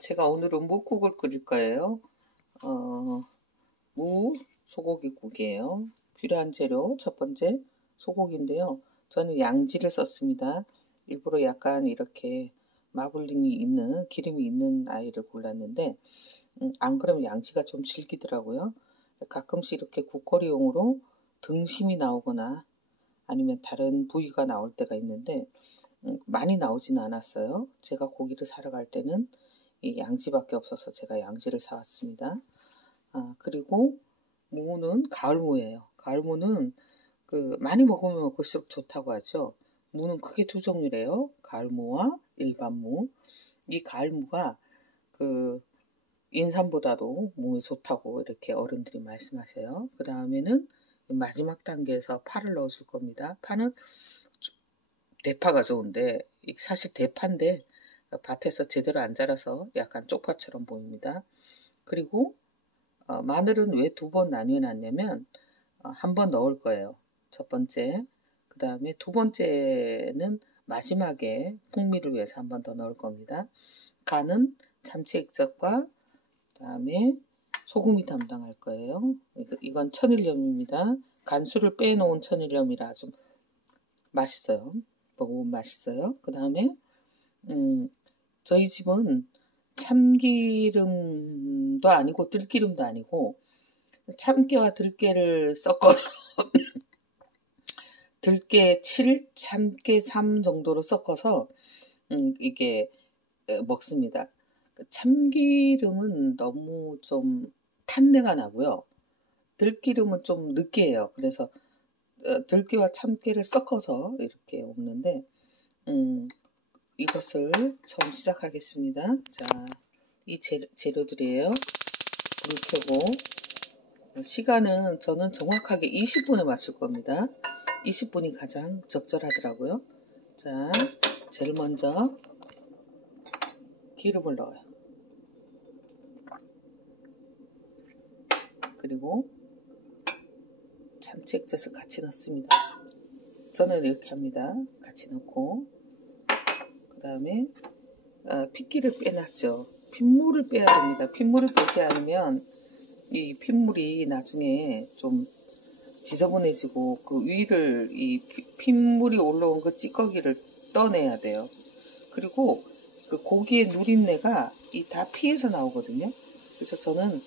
제가 오늘은 묵국을 끓일 거예요. 소고기국이에요. 필요한 재료 첫 번째 소고기인데요. 저는 양지를 썼습니다. 일부러 약간 이렇게 마블링이 있는 기름이 있는 아이를 골랐는데 안 그러면 양지가 좀 질기더라고요. 가끔씩 이렇게 국거리용으로 등심이 나오거나 아니면 다른 부위가 나올 때가 있는데 많이 나오진 않았어요. 제가 고기를 사러 갈 때는 이 양지밖에 없어서 제가 양지를 사왔습니다. 그리고 무는 가을무예요. 가을무는 많이 먹으면 먹을수록 좋다고 하죠. 무는 크게 두 종류래요. 가을무와 일반무. 이 가을무가 인삼보다도 몸에 좋다고 이렇게 어른들이 말씀하세요. 그 다음에는 마지막 단계에서 파를 넣어줄 겁니다. 파는 대파가 좋은데 사실 대파인데 밭에서 제대로 안 자라서 약간 쪽파처럼 보입니다. 그리고 마늘은 왜 두 번 나뉘어 놨냐면 한 번 넣을 거예요. 첫 번째. 그 다음에 두 번째는 마지막에 풍미를 위해서 한 번 더 넣을 겁니다. 간은 참치 액젓과 그다음에 소금이 담당할 거예요. 이건 천일염입니다. 간수를 빼놓은 천일염이라 아주 맛있어요. 먹으면 맛있어요. 그 다음에 저희 집은 참기름도 아니고 들기름도 아니고 참깨와 들깨를 섞어 들깨 7, 참깨 3 정도로 섞어서 이게 먹습니다. 참기름은 너무 좀 탄내가 나고요. 들기름은 좀 느끼해요. 그래서 들깨와 참깨를 섞어서 이렇게 먹는데 이것을 처음 시작하겠습니다. 자, 이 재료들이에요. 불을 켜고 시간은 저는 정확하게 20분에 맞출 겁니다. 20분이 가장 적절하더라고요. 자, 제일 먼저 기름을 넣어요. 그리고 참치 액젓을 같이 넣습니다. 저는 이렇게 합니다. 같이 넣고 그 다음에 핏기를 빼놨죠. 핏물을 빼야 됩니다. 핏물을 빼지 않으면 이 핏물이 나중에 좀 지저분해지고 그 위를 이 핏물이 올라온 그 찌꺼기를 떠내야 돼요. 그리고 그 고기의 누린내가 다 피에서 나오거든요. 그래서 저는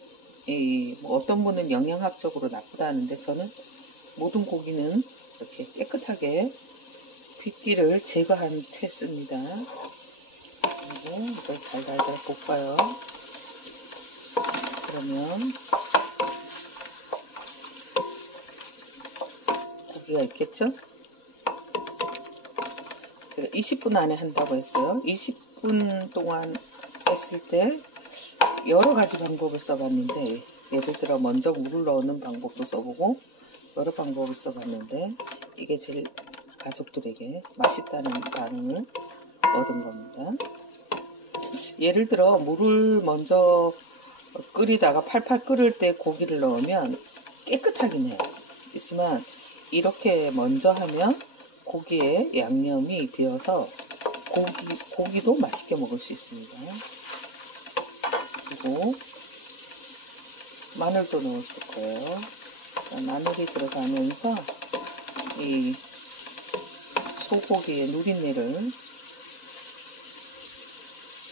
뭐 어떤 분은 영양학적으로 나쁘다 하는데 저는 모든 고기는 이렇게 깨끗하게 핏기를 제거한 채 씁니다. 그리고 이걸 달달달 볶아요. 그러면 고기가 있겠죠? 제가 20분 안에 한다고 했어요. 20분 동안 했을 때 여러 가지 방법을 써봤는데 예를 들어 먼저 물을 넣는 방법도 써보고 여러 방법을 써봤는데 이게 제일 가족들에게 맛있다는 반응을 얻은 겁니다. 예를 들어 물을 먼저 끓이다가 팔팔 끓을 때 고기를 넣으면 깨끗하긴 해요. 있지만 이렇게 먼저 하면 고기에 양념이 배어서 고기도 맛있게 먹을 수 있습니다. 그리고 마늘도 넣으실 거예요. 마늘이 들어가면서 이 소고기의 누린내를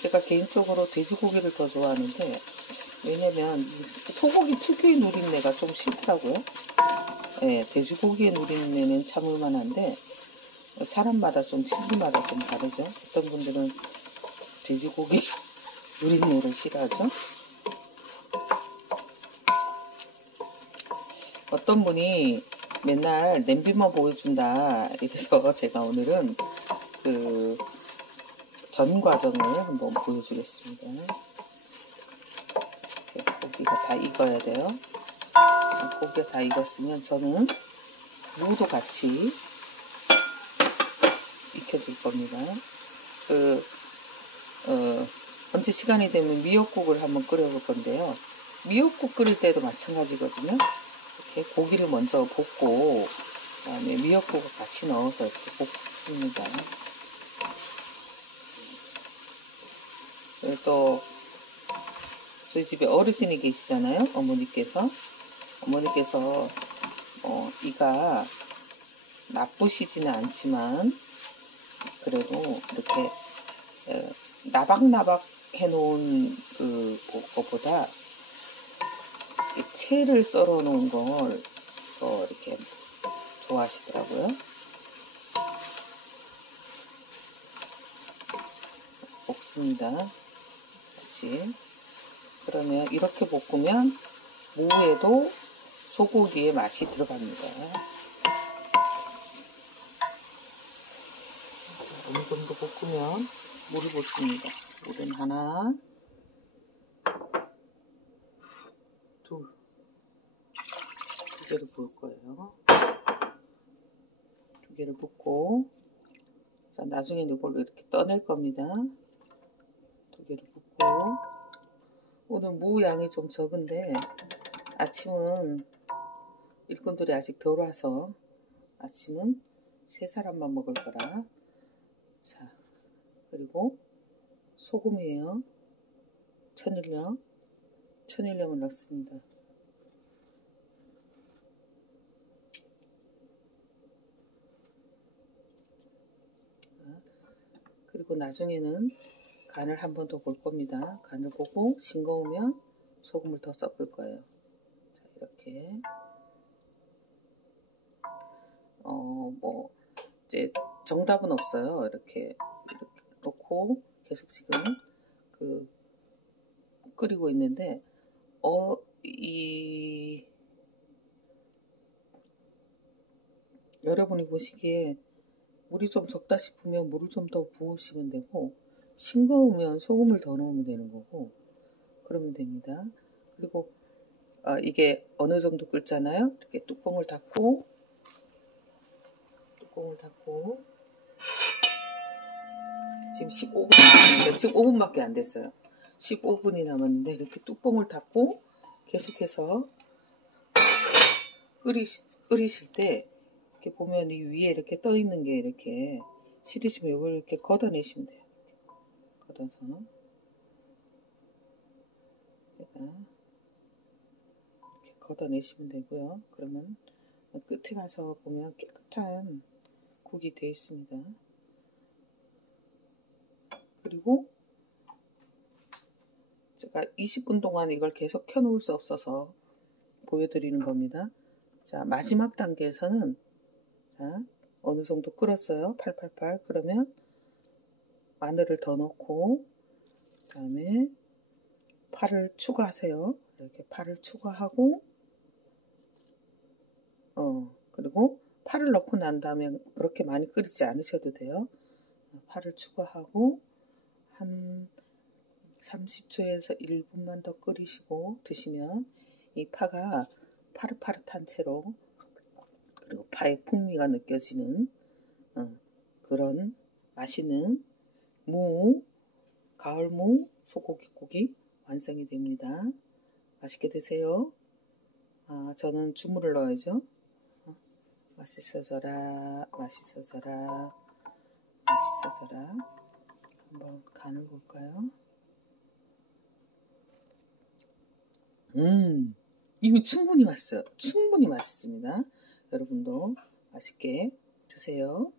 제가 개인적으로 돼지고기를 더 좋아하는데 왜냐면 소고기 특유의 누린내가 좀 싫더라고요. 네, 돼지고기의 누린내는 참을 만한데 사람마다 좀 취지마다 좀 다르죠. 어떤 분들은 돼지고기 누린내를 싫어하죠. 어떤 분이 맨날 냄비만 보여준다 이래서 제가 오늘은 전 과정을 한번 보여주겠습니다. 고기가 다 익어야 돼요. 고기가 다 익었으면 저는 무도 같이 익혀줄 겁니다. 언제 시간이 되면 미역국을 한번 끓여볼 건데요. 미역국 끓일 때도 마찬가지거든요. 이렇게 고기를 먼저 볶고 그다음에 미역국을 같이 넣어서 이렇게 볶습니다. 그리고 또 저희 집에 어르신이 계시잖아요. 어머니께서 이가 나쁘시지는 않지만 그래도 이렇게 나박나박 해놓은 것보다 채를 썰어 놓은 걸 더 이렇게 좋아하시더라고요. 볶습니다. 같이. 그러면 이렇게 볶으면 무에도 소고기의 맛이 들어갑니다. 어느 정도 볶으면 물을 붓습니다. 물은 하나, 두 개를 부을 거예요. 두 개를 붓고, 자, 나중에 이걸로 이렇게 떠낼 겁니다. 두 개를 붓고, 오늘 무 양이 좀 적은데, 아침은 일꾼들이 아직 덜 와서, 아침은 3사람만 먹을 거라. 자, 그리고 소금이에요. 천일염을 넣습니다. 그리고 나중에는 간을 한 번 더 볼 겁니다. 간을 보고 싱거우면 소금을 더 섞을 거예요. 자, 이렇게 이제 정답은 없어요. 이렇게 넣고 계속 지금 끓이고 있는데 여러분이 보시기에 물이 좀 적다 싶으면 물을 좀 더 부으시면 되고, 싱거우면 소금을 더 넣으면 되는 거고, 그러면 됩니다. 그리고 이게 어느 정도 끓잖아요. 이렇게 뚜껑을 닫고 지금 15분 남았는데, 지금 5분밖에 안 됐어요. 15분이 남았는데 이렇게 뚜껑을 닫고 계속해서 끓이실 때 이렇게 보면 이 위에 이렇게 떠 있는 게 이렇게 싫으시면 이걸 이렇게 걷어내시면 돼요. 걷어서 이렇게 걷어내시면 되고요. 그러면 끝에 가서 보면 깨끗한 국이 되어 있습니다. 그리고 제가 20분 동안 이걸 계속 켜놓을 수 없어서 보여드리는 겁니다. 자, 마지막 단계에서는 자, 어느 정도 끓었어요. 팔팔팔. 그러면 마늘을 더 넣고, 그 다음에 파를 추가하세요. 이렇게 파를 추가하고, 그리고 파를 넣고 난 다음에 그렇게 많이 끓이지 않으셔도 돼요. 파를 추가하고 한 30초에서 1분만 더 끓이시고 드시면 이 파가 파릇파릇한 채로, 그리고 파의 풍미가 느껴지는 그런 맛있는 가을무 소고기국이 완성이 됩니다. 맛있게 드세요. 저는 주물을 넣어야죠. 맛있어져라. 한번 간을 볼까요? 이미 충분히 맛있어요. 충분히 맛있습니다. 여러분도 맛있게 드세요.